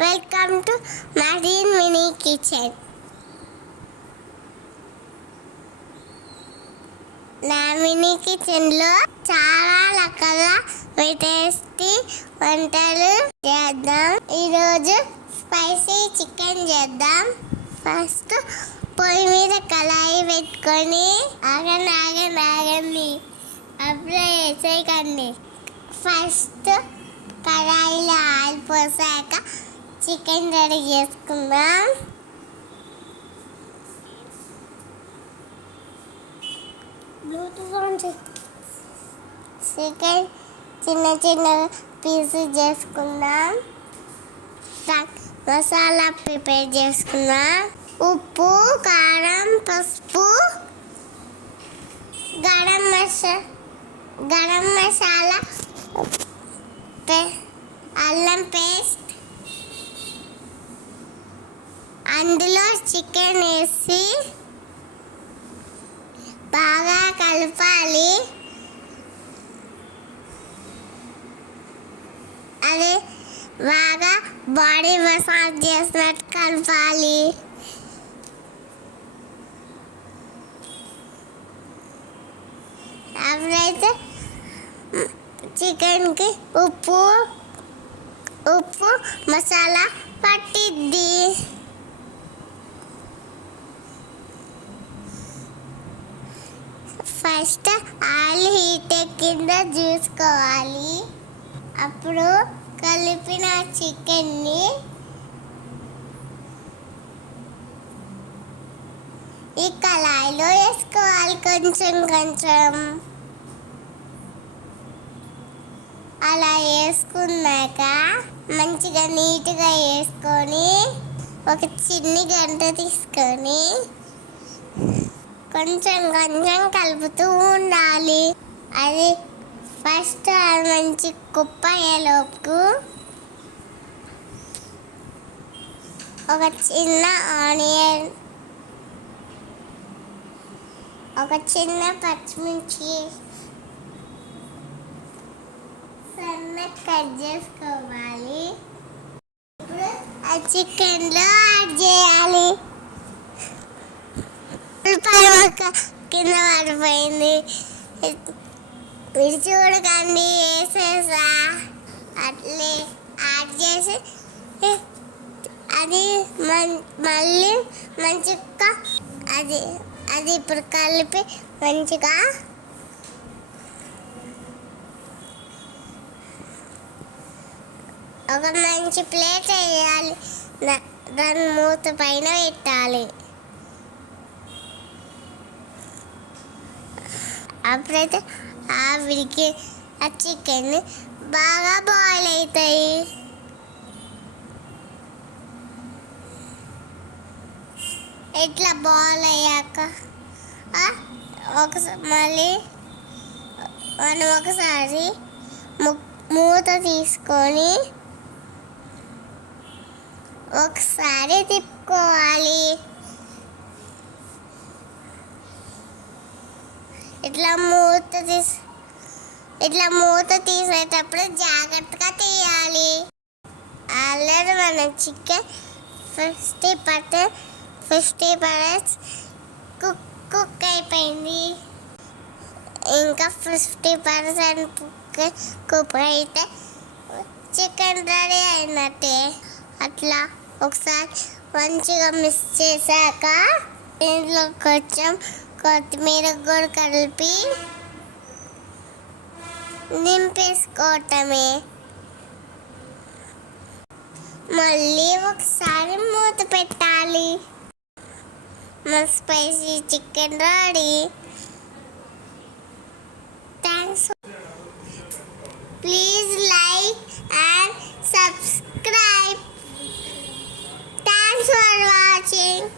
Welcome to marine mini kitchen. నా mini కిచెన్లో చాలా రకాల టేస్టీ వంటలు చేద్దాం. ఈరోజు స్పైసీ చికెన్ చేద్దాం. ఫస్ట్ పొయ్యి మీద కళాయి పెట్టుకొని ఆగండి అప్పుడే వేసేయకండి. ఫస్ట్ కళాయిలో ఆయిల్ పోసాక చికెన్ రెడీ చేసుకుందాం. బ్లూటూత్ ఆన్ చేయి. చికెన్ చిన్న పీస్ చేసుకుందాం. మసాలా ప్రిపేర్ చేసుకుందాం. ఉప్పు, కారం, పసుపు, గరం మసాలా, అల్లం పేస్ట్, అందులో చికెన్ వేసి బాగా కలపాలి. అది బాగా బాడీ మసాజ్ చేసినట్టు కలపాలి. అప్పుడైతే చికెన్కి ఉప్పు మసాలా పట్టిద్ది. ఫస్ట్ ఆయిల్ హీట్ ఎక్కింద చూసుకోవాలి. అప్పుడు కలిపిన చికెన్ని ఈ కళాయిలో వేసుకోవాలి. కొంచెం అలా వేసుకున్నాక మంచిగా నీట్గా వేసుకొని ఒక చిన్ని గంట తీసుకొని కొంచెం కలుపుతూ ఉండాలి. అది ఫస్ట్ మంచి కుప్ప అయ్యేలోపు ఒక చిన్న ఆనియన్, ఒక చిన్న పచ్చిమిర్చి సన్నగా కట్ చేసుకోవాలి. ఇప్పుడు ఆ చికెన్లో యాడ్ చేయాలి. కింద పడిపోయింది. మీరు చూడకండి, వేసేసా. అట్లే యాడ్ చేసి అది మళ్ళీ మంచిగా అది ఇప్పుడు కలిపి మంచిగా ఒక మంచి ప్లేట్ వేయాలి. దాని మూత పైన పెట్టాలి. అప్పుడైతే ఆవిరికి ఆ చికెన్ బాగా బాయిల్ అవుతాయి. ఇట్లా బాయిల్ అయ్యాక మళ్ళీ మనం ఒకసారి మూత తీసుకొని ఒకసారి తిప్పుకోవాలి. ఇట్లా మూత తీసేటప్పుడు జాగ్రత్తగా తీయాలి. ఆల్రెడీ మన చికెన్ 50% కుక్ అయిపోయింది. ఇంకా 50% కుక్ అయితే చికెన్ రెడీ అయినట్టే. అట్లా ఒకసారి మంచిగా మిక్స్ చేశాక ఇంట్లో కొంచెం కొత్తిమీర కూడా కలిపి నింపేసుకోవటమే. మళ్ళీ ఒకసారి మూత పెట్టాలి. మన spicy chicken ready. Thanks. Please like and subscribe. Thanks for watching.